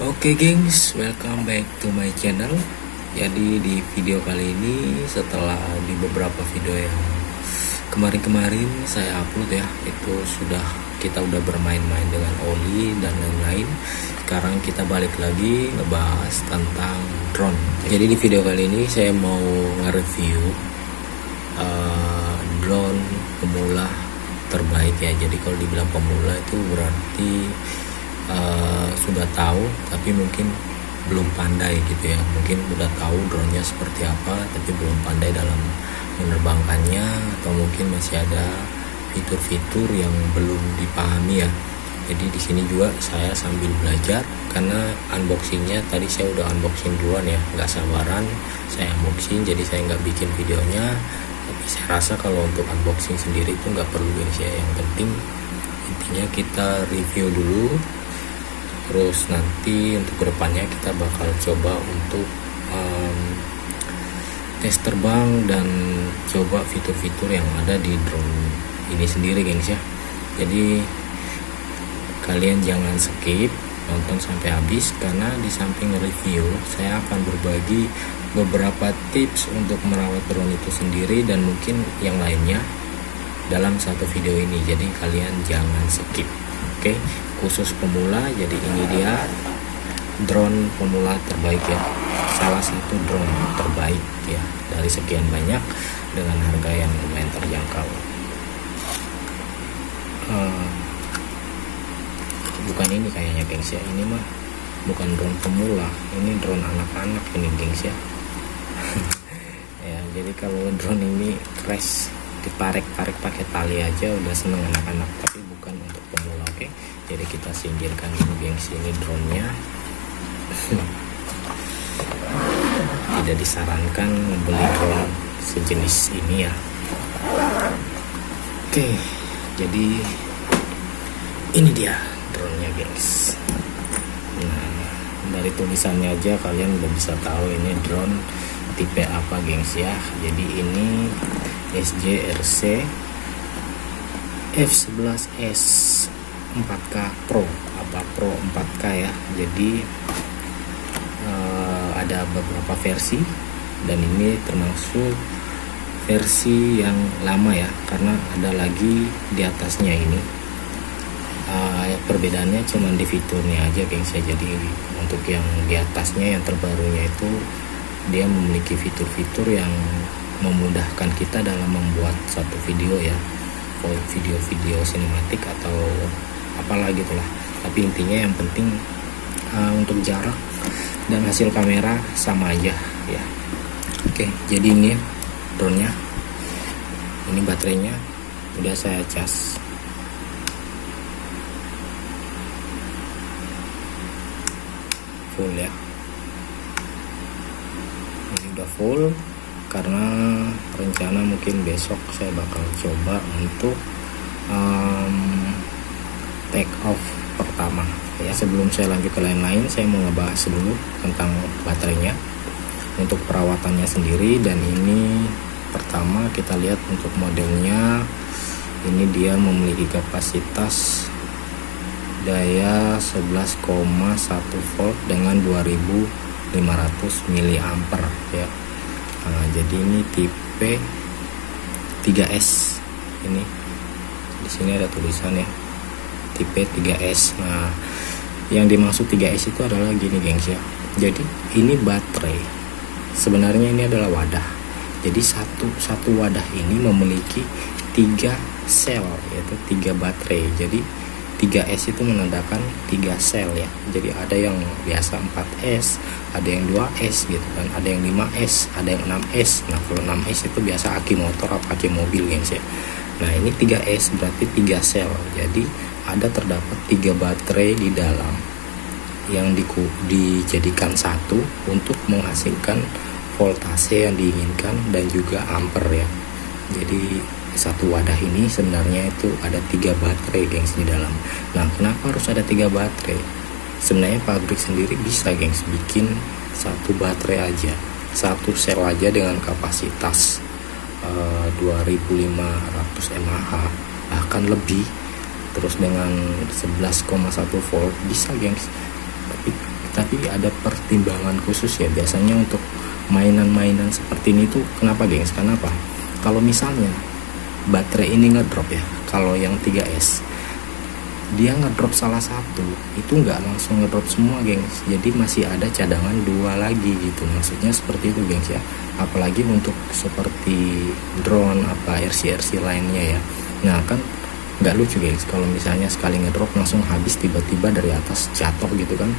Oke gengs, welcome back to my channel. Jadi di video kali ini, setelah di beberapa video yang kemarin-kemarin saya upload ya, itu kita udah bermain-main dengan oli dan lain-lain. Sekarang kita balik lagi ngebahas tentang drone. Jadi di video kali ini saya mau nge-review drone pemula terbaik ya. Jadi kalau dibilang pemula itu berarti sudah tahu tapi mungkin belum pandai gitu ya. Mungkin udah tahu drone-nya seperti apa tapi belum pandai dalam menerbangkannya, atau mungkin masih ada fitur-fitur yang belum dipahami ya. Jadi di sini juga saya sambil belajar, karena unboxingnya tadi saya udah unboxing duluan ya, nggak sabaran saya unboxing, jadi saya nggak bikin videonya. Tapi saya rasa kalau untuk unboxing sendiri itu nggak perlu guys ya. Yang penting intinya kita review dulu, terus nanti untuk kedepannya kita bakal coba untuk tes terbang dan coba fitur-fitur yang ada di drone ini sendiri gengs ya. Jadi kalian jangan skip, nonton sampai habis, karena di samping review saya akan berbagi beberapa tips untuk merawat drone itu sendiri dan mungkin yang lainnya dalam satu video ini. Jadi kalian jangan skip, oke? Khusus pemula, jadi ini dia drone pemula terbaik ya, salah satu drone terbaik ya dari sekian banyak dengan harga yang lumayan terjangkau. Bukan ini kayaknya gengs ya, ini mah bukan drone pemula, ini drone anak-anak ini gengs ya. Ya, jadi kalau drone ini crash ditarik-tarik pakai tali aja udah seneng anak-anak, tapi bukan untuk pemula, oke? Jadi kita singkirkan dulu gengs, ini drone-nya tidak disarankan membeli drone sejenis ini ya. Oke, jadi ini dia drone-nya gengs. Nah, dari tulisannya aja kalian udah bisa tahu ini drone tipe apa gengs ya. Jadi ini SJRC F11S 4K Pro, apa Pro 4K ya. Jadi ada beberapa versi dan ini termasuk versi yang lama ya, karena ada lagi di atasnya ini. Perbedaannya cuma di fiturnya aja gengs ya. Jadi untuk yang di atasnya, yang terbarunya itu dia memiliki fitur-fitur yang memudahkan kita dalam membuat satu video ya, video-video sinematik atau apalah gitulah. Tapi intinya yang penting untuk jarak dan hasil kamera sama aja ya. Oke, jadi ini drone-nya, ini baterainya udah saya cas. Full ya, ini udah full karena rencana mungkin besok saya bakal coba untuk take off pertama ya. Sebelum saya lanjut ke lain-lain, saya mau ngebahas dulu tentang baterainya untuk perawatannya sendiri. Dan ini pertama kita lihat untuk modelnya, ini dia memiliki kapasitas daya 11,1 volt dengan 2500 mAh ya. Nah, jadi ini tipe 3S. Ini di sini ada tulisan ya, tipe 3S. Nah, yang dimaksud 3S itu adalah gini gengs ya. Jadi ini baterai, sebenarnya ini adalah wadah. Jadi satu wadah ini memiliki 3 sel, yaitu 3 baterai. Jadi 3S itu menandakan 3 sel ya. Jadi ada yang biasa 4S, ada yang 2S gitu kan, ada yang 5S, ada yang 6S. Nah, kalau 6S itu biasa aki motor atau aki mobil gengs ya. Nah, ini 3S berarti 3 sel. Jadi ada terdapat 3 baterai di dalam yang dijadikan satu untuk menghasilkan voltase yang diinginkan dan juga ampere ya. Jadi satu wadah ini sebenarnya itu ada 3 baterai gengs di dalam. Nah, kenapa harus ada 3 baterai? Sebenarnya pabrik sendiri bisa gengs bikin satu baterai aja, satu sel aja dengan kapasitas 2500 mAh bahkan lebih, terus dengan 11,1 volt bisa gengs. Tapi Tapi ada pertimbangan khusus ya, biasanya untuk mainan-mainan seperti ini tuh. Kenapa gengs? Kenapa? Kalau misalnya baterai ini ngedrop ya, kalau yang 3S dia ngedrop salah satu, itu nggak langsung ngedrop semua gengs, jadi masih ada cadangan 2 lagi gitu, maksudnya seperti itu gengs ya. Apalagi untuk seperti drone apa RC lainnya ya. Nah kan nggak lucu gengs kalau misalnya sekali ngedrop langsung habis, tiba-tiba dari atas jatuh gitu kan.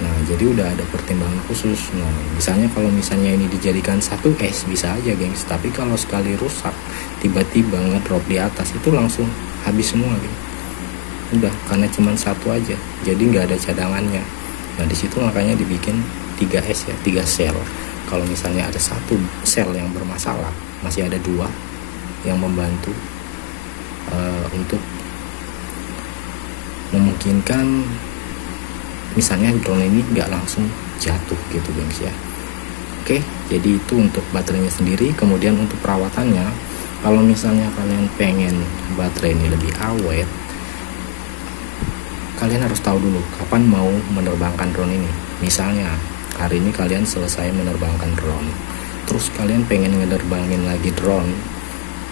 Nah jadi udah ada pertimbangan khusus. Nah misalnya kalau misalnya ini dijadikan 1S bisa aja gengs, tapi kalau sekali rusak tiba-tiba ngedrop di atas itu langsung habis semua gitu. Udah, karena cuma satu aja, jadi nggak ada cadangannya. Nah disitu makanya dibikin 3S ya, 3 sel. Kalau misalnya ada satu sel yang bermasalah, masih ada 2 yang membantu untuk memungkinkan misalnya drone ini nggak langsung jatuh gitu gengs ya. Oke, jadi itu untuk baterainya sendiri. Kemudian untuk perawatannya, kalau misalnya kalian pengen baterai ini lebih awet, kalian harus tahu dulu kapan mau menerbangkan drone ini. Misalnya hari ini kalian selesai menerbangkan drone, terus kalian pengen ngenerbangin lagi drone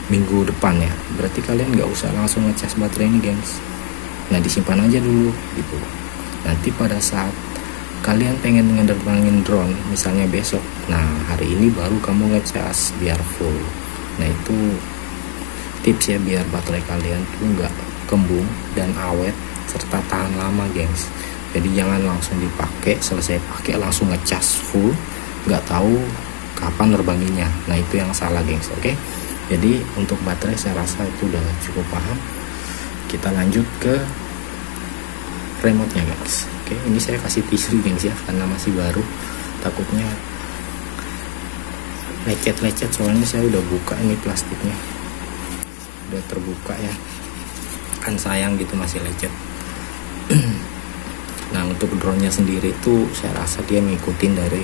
minggu depan ya, berarti kalian nggak usah langsung ngecas baterai ini gengs. Nah disimpan aja dulu gitu. Nanti pada saat kalian pengen ngenerbangin drone misalnya besok, nah hari ini baru kamu ngecas biar full. Nah itu tips ya, biar baterai kalian tuh nggak kembung dan awet serta tahan lama gengs. Jadi jangan langsung dipakai, selesai pakai langsung ngecas full, nggak tahu kapan nerbanginnya. Nah itu yang salah gengs. Oke, jadi untuk baterai saya rasa itu udah cukup paham. Kita lanjut ke remote nya gengs. Oke, ini saya kasih tisu gengs ya, karena masih baru, takutnya lecet-lecet, soalnya saya udah buka ini plastiknya, udah terbuka ya, kan sayang gitu masih lecet. Nah untuk drone-nya sendiri itu saya rasa dia ngikutin dari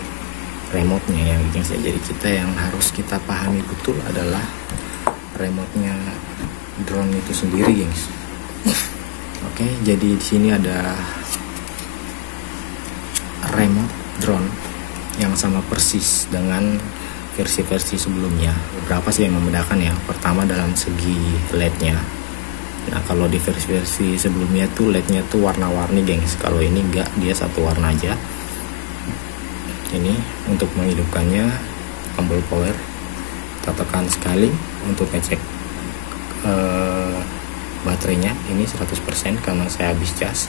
remote-nya ya gengs. Jadi kita yang harus kita pahami betul adalah remote-nya drone itu sendiri gengs. Oke, jadi di sini ada remote drone yang sama persis dengan versi-versi sebelumnya. Beberapa sih yang membedakan ya. Pertama dalam segi LED-nya. Nah kalau di versi-versi sebelumnya tuh LED-nya tuh warna-warni gengs. Kalau ini enggak, dia satu warna aja. Ini untuk menghidupkannya tombol power, kita tekan sekali untuk ngecek baterainya. Ini 100% karena saya habis cas.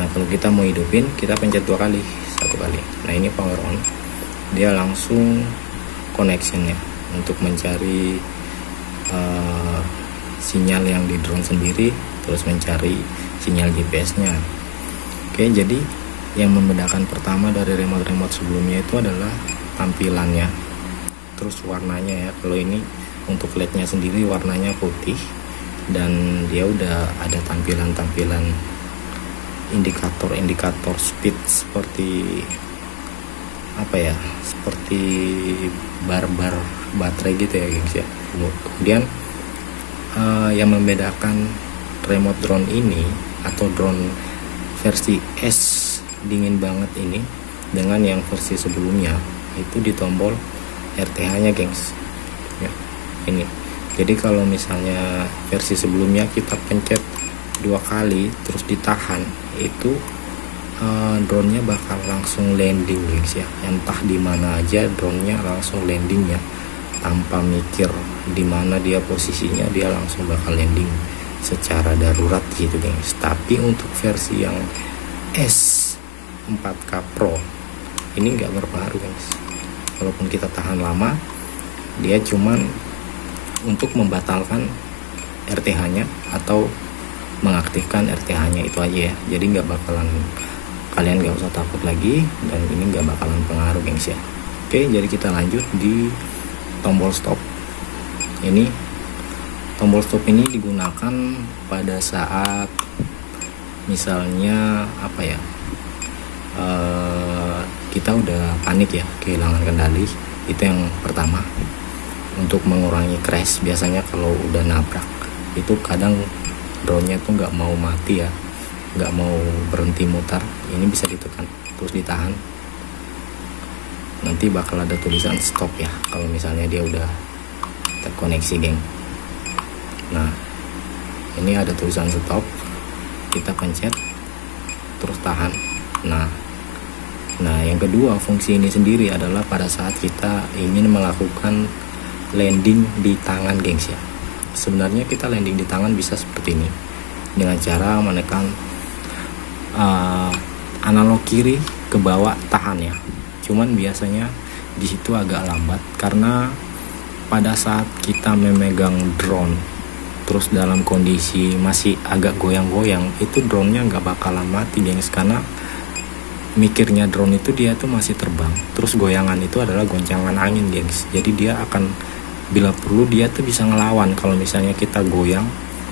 Nah kalau kita mau hidupin, kita pencet 2 kali, 1 kali. Nah ini power on, dia langsung connectionnya untuk mencari sinyal yang di drone sendiri, terus mencari sinyal GPS-nya. Oke, jadi yang membedakan pertama dari remote-remote sebelumnya itu adalah tampilannya, terus warnanya ya. Kalau ini untuk LED-nya sendiri warnanya putih, dan dia udah ada tampilan-tampilan indikator speed seperti apa ya, seperti bar-bar baterai gitu ya gengs ya. Kemudian yang membedakan remote drone ini atau drone versi S dingin banget ini dengan yang versi sebelumnya itu di tombol RTH nya gengs ya, ini. Jadi kalau misalnya versi sebelumnya kita pencet 2 kali terus ditahan, itu drone-nya bakal langsung landing gengs ya. Entah di mana aja drone-nya langsung landing ya, tanpa mikir di mana dia posisinya, dia langsung bakal landing secara darurat gitu gengs. Tapi untuk versi yang S4K Pro ini nggak berpengaruh gengs. Walaupun kita tahan lama, dia cuman untuk membatalkan RTH-nya atau mengaktifkan RTH-nya itu aja ya. Jadi nggak bakalan, kalian nggak usah takut lagi, dan ini nggak bakalan pengaruh gengs ya. Oke, jadi kita lanjut di tombol stop. Ini tombol stop ini digunakan pada saat misalnya apa ya, kita udah panik ya, kehilangan kendali. Itu yang pertama, untuk mengurangi crash. Biasanya kalau udah nabrak itu kadang drone-nya tuh nggak mau mati ya, nggak mau berhenti mutar, ini bisa ditekan terus ditahan, nanti bakal ada tulisan stop ya kalau misalnya dia udah terkoneksi, geng. Nah, ini ada tulisan stop, kita pencet terus tahan. Nah, yang kedua fungsi ini sendiri adalah pada saat kita ingin melakukan landing di tangan, gengs ya. Sebenarnya kita landing di tangan bisa seperti ini dengan cara menekan analog kiri ke bawah, tahan ya. Cuman biasanya di situ agak lambat karena pada saat kita memegang drone terus dalam kondisi masih agak goyang-goyang, itu drone-nya nggak bakalan mati, gengs, karena mikirnya drone itu dia tuh masih terbang, terus goyangan itu adalah goncangan angin, gengs. Jadi dia akan, bila perlu dia tuh bisa ngelawan. Kalau misalnya kita goyang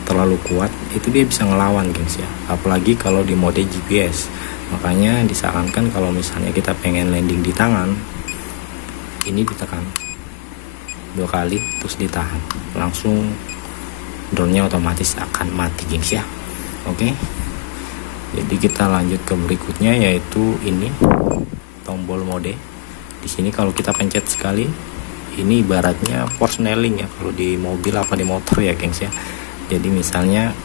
terlalu kuat, itu dia bisa ngelawan, gengs ya. Apalagi kalau di mode GPS. Makanya disarankan kalau misalnya kita pengen landing di tangan, ini ditekan 2 kali terus ditahan, langsung drone-nya otomatis akan mati, gengs ya. Oke. Jadi kita lanjut ke berikutnya, yaitu ini tombol mode. Di sini kalau kita pencet sekali, ini ibaratnya forsnelling ya kalau di mobil apa di motor ya, gengs ya. Jadi misalnya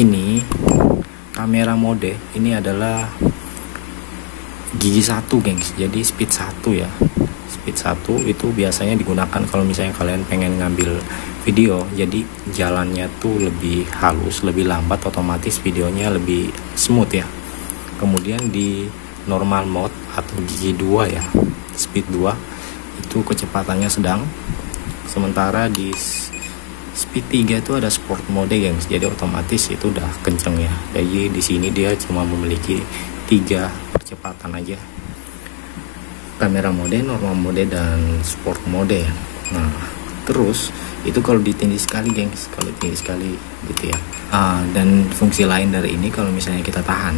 ini kamera mode, ini adalah gigi 1, gengs. Jadi speed 1 ya. Speed 1 itu biasanya digunakan kalau misalnya kalian pengen ngambil video, jadi jalannya tuh lebih halus, lebih lambat, otomatis videonya lebih smooth ya. Kemudian di normal mode atau gigi 2 ya, speed 2 itu kecepatannya sedang. Sementara di speed 3 itu ada sport mode, gengs. Jadi otomatis itu udah kenceng ya. Jadi di sini dia cuma memiliki 3 percepatan aja. Kamera mode, normal mode, dan sport mode. Nah, terus itu kalau ditinggi sekali, gengs, kalau tinggi sekali gitu ya. Dan fungsi lain dari ini kalau misalnya kita tahan,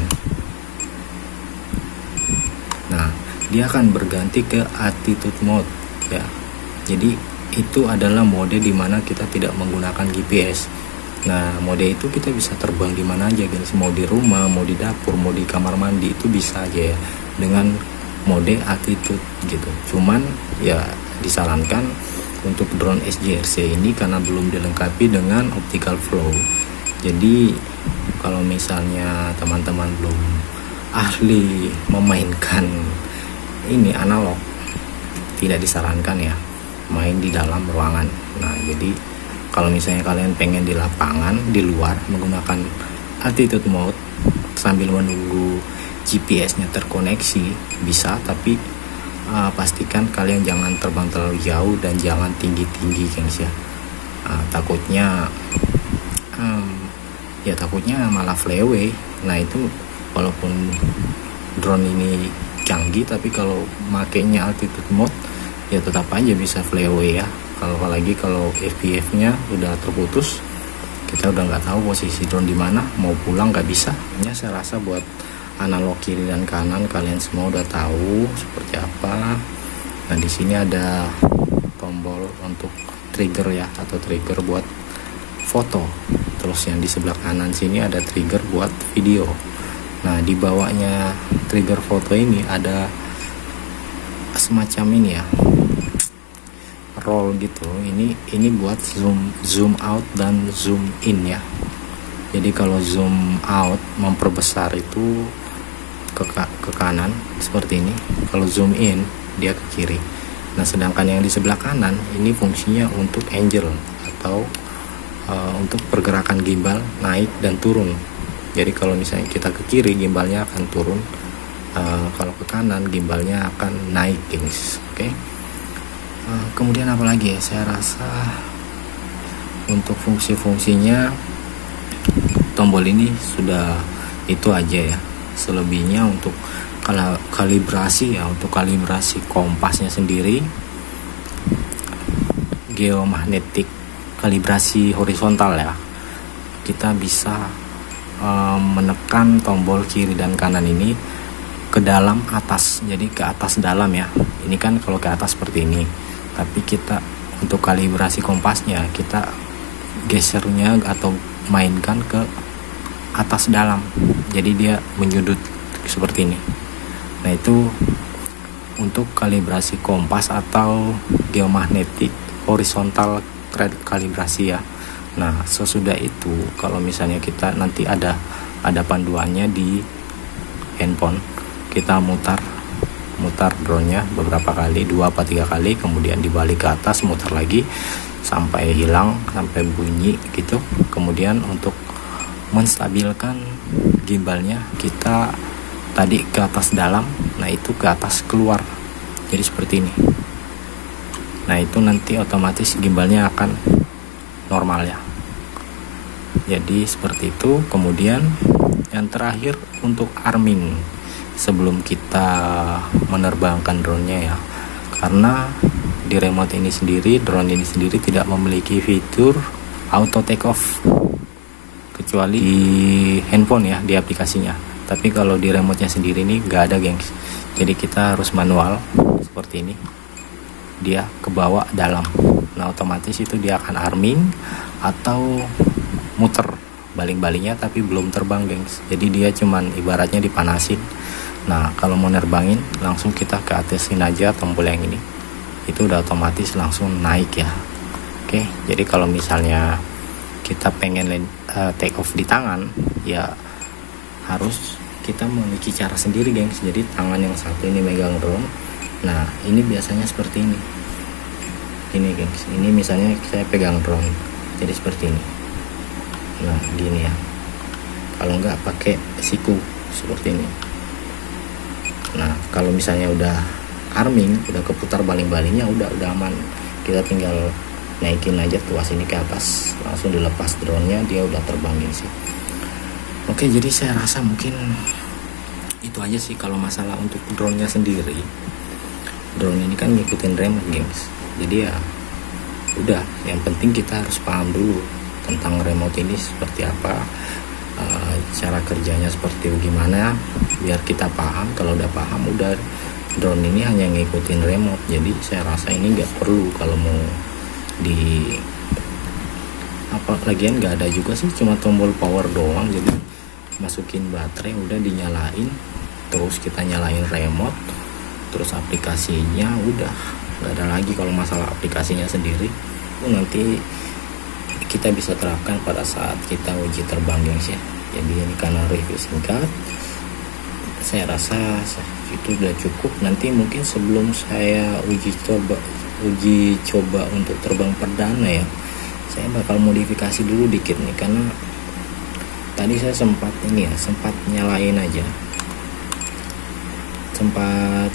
nah dia akan berganti ke attitude mode ya. Jadi itu adalah mode dimana kita tidak menggunakan GPS. Nah, mode itu kita bisa terbang di mana aja, gengs. Mau di rumah, mau di dapur, mau di kamar mandi, itu bisa aja ya dengan mode attitude gitu. Cuman ya disarankan untuk drone SJRC ini karena belum dilengkapi dengan optical flow. Jadi kalau misalnya teman-teman belum ahli memainkan ini analog, tidak disarankan ya main di dalam ruangan. Nah, jadi kalau misalnya kalian pengen di lapangan, di luar, menggunakan attitude mode sambil menunggu GPS-nya terkoneksi bisa, tapi pastikan kalian jangan terbang terlalu jauh dan jangan tinggi-tinggi, gengs ya. Takutnya malah fly away. Nah, itu walaupun drone ini canggih, tapi kalau makainya altitude mode ya tetap aja bisa fly away ya. Apalagi kalau FPV-nya udah terputus, kita udah nggak tahu posisi drone di mana, mau pulang nggak bisa. Saya rasa buat analog kiri dan kanan kalian semua udah tahu seperti apa. Nah, di sini ada tombol untuk trigger ya, atau trigger buat foto. Terus yang di sebelah kanan sini ada trigger buat video. Nah, di bawahnya trigger foto ini ada semacam ini ya, roll gitu. Ini buat zoom out dan zoom in ya. Jadi kalau zoom out memperbesar itu ke kanan seperti ini, kalau zoom in dia ke kiri. Nah, sedangkan yang di sebelah kanan ini fungsinya untuk angel atau untuk pergerakan gimbal naik dan turun. Jadi kalau misalnya kita ke kiri, gimbalnya akan turun, kalau ke kanan gimbalnya akan naik, gengs. Oke. Kemudian apa lagi ya, saya rasa untuk fungsi-fungsinya tombol ini sudah itu aja ya. Selebihnya untuk kalibrasi ya, untuk kalibrasi kompasnya sendiri, geomagnetik, kalibrasi horizontal ya, kita bisa menekan tombol kiri dan kanan ini ke dalam atas, jadi ke atas dalam ya. Ini kan kalau ke atas seperti ini, tapi kita untuk kalibrasi kompasnya kita gesernya atau mainkan ke atas dalam, jadi dia menyudut seperti ini. Nah itu untuk kalibrasi kompas atau geomagnetik horizontal kalibrasi ya. Nah sesudah itu kalau misalnya kita nanti ada panduannya di handphone, kita mutar drone-nya beberapa kali, 2 atau 3 kali, kemudian dibalik ke atas, mutar lagi sampai hilang, sampai bunyi gitu. Kemudian untuk menstabilkan gimbalnya, kita tadi ke atas dalam, nah itu ke atas keluar, jadi seperti ini. Nah itu nanti otomatis gimbalnya akan normal ya, jadi seperti itu. Kemudian yang terakhir untuk arming sebelum kita menerbangkan drone-nya ya, karena di remote ini sendiri, drone ini sendiri tidak memiliki fitur auto take off kecuali di handphone ya, di aplikasinya. Tapi kalau di remote-nya sendiri ini nggak ada gengs, jadi kita harus manual seperti ini, dia ke bawah dalam. Nah otomatis itu dia akan arming atau muter baling-balingnya tapi belum terbang gengs, jadi dia cuman ibaratnya dipanasin. Nah kalau mau nerbangin langsung kita ke atasin aja tombol yang ini, itu udah otomatis langsung naik ya. Oke, jadi kalau misalnya kita pengen take off di tangan ya harus kita memiliki cara sendiri gengs. Jadi tangan yang satu ini megang drone, nah ini biasanya seperti ini gengs, ini misalnya saya pegang drone jadi seperti ini, nah gini ya. Kalau nggak pakai siku seperti ini. Nah kalau misalnya udah arming, udah keputar baling-balingnya, udah aman, kita tinggal naikin aja tuas ini ke atas, langsung dilepas drone-nya, dia udah terbang gengs. Oke, jadi saya rasa mungkin itu aja sih kalau masalah untuk drone-nya sendiri. Drone ini kan ngikutin remote gengs, jadi ya udah, yang penting kita harus paham dulu tentang remote ini seperti apa, cara kerjanya seperti gimana, biar kita paham. Kalau udah paham, udah, drone ini hanya ngikutin remote, jadi saya rasa ini nggak perlu kalau mau di apa, lagian nggak ada juga sih, cuma tombol power doang. Jadi masukin baterai, udah dinyalain, terus kita nyalain remote, terus aplikasinya udah nggak ada lagi. Kalau masalah aplikasinya sendiri itu nanti kita bisa terapkan pada saat kita uji terbang gengs ya. Jadi ini karena review singkat, saya rasa itu udah cukup. Nanti mungkin sebelum saya uji coba untuk terbang perdana ya, saya bakal modifikasi dulu dikit nih, karena tadi saya sempat nyalain aja, sempat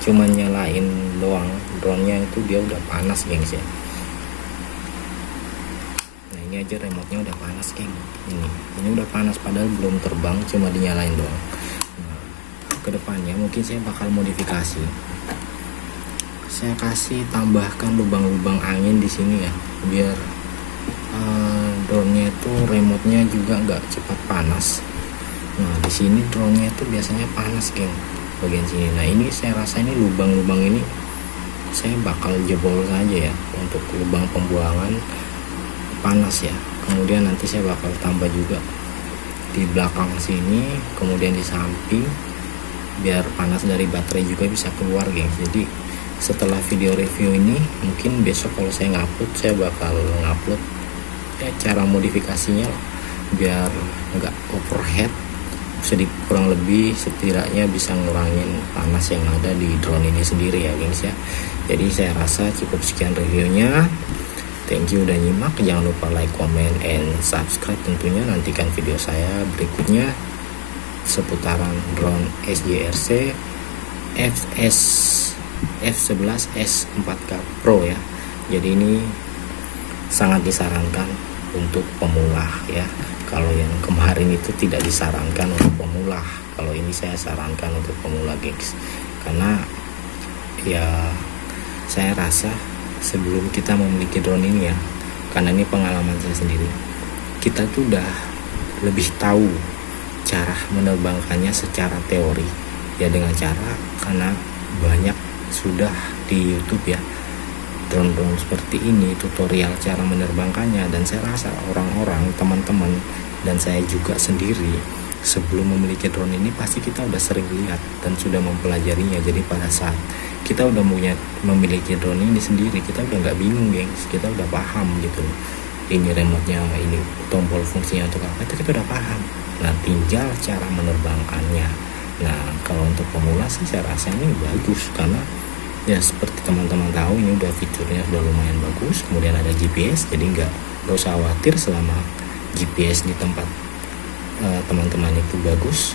cuma nyalain doang drone-nya, itu dia udah panas gengs ya. Nah ini aja remote-nya udah panas geng, ini udah panas padahal belum terbang, cuma dinyalain doang. Nah, kedepannya mungkin saya bakal modifikasi, saya kasih tambahkan lubang-lubang angin di sini ya, biar drone-nya itu remote-nya juga nggak cepat panas. Nah di sini drone-nya itu biasanya panas geng, bagian sini. Nah ini saya rasa ini lubang-lubang ini saya bakal jebol saja ya, untuk lubang pembuangan panas ya. Kemudian nanti saya bakal tambah juga di belakang sini, kemudian di samping, biar panas dari baterai juga bisa keluar geng. Jadi setelah video review ini, mungkin besok kalau saya ngupload, saya bakal ngupload ya cara modifikasinya lah, biar nggak overhead, sedikit kurang lebih setidaknya bisa ngurangin panas yang ada di drone ini sendiri ya gengs ya. Jadi saya rasa cukup sekian reviewnya. Thank you udah nyimak, jangan lupa like, comment, and subscribe tentunya. Nantikan video saya berikutnya seputaran drone SJRC F11S4K Pro ya. Jadi ini sangat disarankan untuk pemula ya. Kalau yang kemarin itu tidak disarankan untuk pemula, kalau ini saya sarankan untuk pemula gengs. Karena ya saya rasa sebelum kita memiliki drone ini ya, karena ini pengalaman saya sendiri, kita tuh udah lebih tahu cara menerbangkannya secara teori ya, dengan cara karena banyak sudah di YouTube ya drone-drone seperti ini, tutorial cara menerbangkannya, dan saya rasa orang-orang, teman-teman, dan saya juga sendiri sebelum memiliki drone ini pasti kita udah sering lihat dan sudah mempelajarinya. Jadi pada saat kita udah memiliki drone ini sendiri, kita udah nggak bingung gengs, kita udah paham gitu, ini remote-nya, ini tombol fungsinya untuk apa, itu kita udah paham. Nah tinggal cara menerbangkannya. Nah kalau untuk pemula sih saya rasa ini bagus, karena ya seperti teman-teman tahu ini udah fiturnya sudah lumayan bagus. Kemudian ada GPS, jadi nggak usah khawatir selama GPS di tempat teman-teman itu bagus,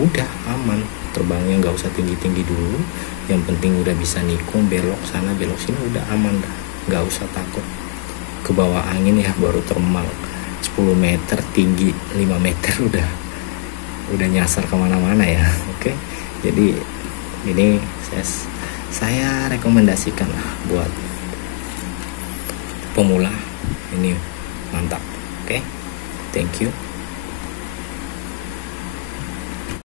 udah aman terbangnya, nggak usah tinggi-tinggi dulu. Yang penting udah bisa nikung, belok sana belok sini, udah aman dah, nggak usah takut ke bawah angin ya, baru terbang 10 meter tinggi 5 meter udah nyasar kemana-mana ya. Oke, jadi ini saya rekomendasikan lah buat pemula, ini mantap. Oke, thank you.